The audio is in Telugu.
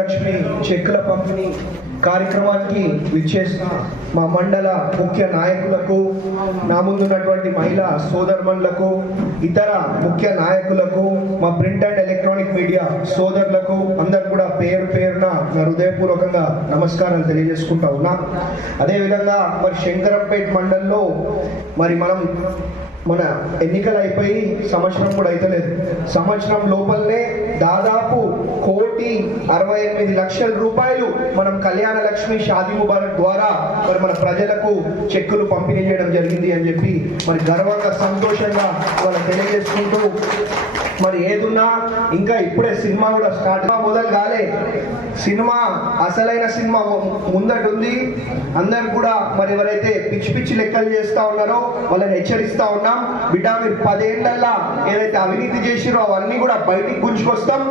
లక్ష్మి చెక్కుల పంపిణీ కార్యక్రమానికి విచ్చేసిన మా మండల ముఖ్య నాయకులకు, నా ముందున్నటువంటి మహిళా సోదరులకు, ఇతర ముఖ్య నాయకులకు, మా ప్రింట్ అండ్ ఎలక్ట్రానిక్ మీడియా సోదరులకు అందరు కూడా పేరు పేరున నా హృదయపూర్వకంగా నమస్కారాలు తెలియజేసుకుంటా ఉన్నా. అదేవిధంగా మరి శంకరంపేట మండలంలో మరి మన ఎన్నికలు అయిపోయి సంవత్సరం కూడా అయితలేదు. సంవత్సరం లోపలనే దాదాపు 1,68,00,000 రూపాయలు మనం కళ్యాణ లక్ష్మి షాదీ ముబారక్ ద్వారా మరి మన ప్రజలకు చెక్కులు పంపిణీ చేయడం జరిగింది అని చెప్పి మరి గర్వంగా సంతోషంగా వాళ్ళు తెలియజేసుకుంటూ, మరి ఏదున్నా ఇంకా ఇప్పుడే సినిమా కూడా స్టార్ట్ మొదలు కాలే, సినిమా అసలైన సినిమా ముందటుంది. అందరు కూడా మరి ఎవరైతే పిచ్చి పిచ్చి లెక్కలు చేస్తా ఉన్నారో వాళ్ళని హెచ్చరిస్తా ఉన్నాం. బిడ్డ మీరు 10 ఏళ్ళల్లా ఏదైతే అవినీతి చేసిరో అవన్నీ కూడా బయటికి గుంజుకొస్తాం.